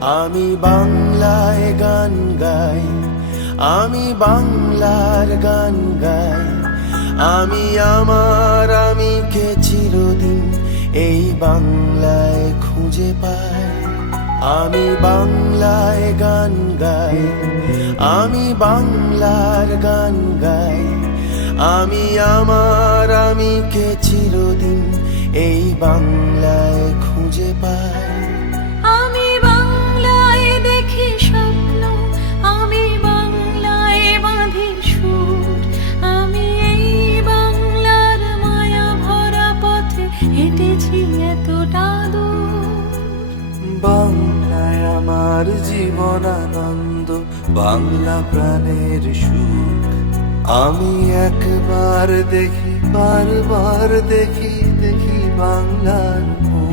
আমি বাংলায় গান গাই, আমি বাংলার গান গাই। আমি আমার আমিকে চিরদিন এই বাংলায় খুঁজে পাই। আমি বাংলায় গান গাই, আমি বাংলার গান গাই। আমি আমার আমিকে চিরদিন এই বাংলায় খুঁজে পাই। আমি বাংলায় দেখি স্বপ্ন, আমি বাংলায় বাঁধি সুর। আমি এই বাংলার মায়া ভরা পথে হেঁটেছি এতটা দূর। বাংলায় আমার জীবন আনন্দ, বাংলা প্রাণের সুখ। আমি একবার দেখি, বারবার দেখি, দেখি বাংলার মুখ।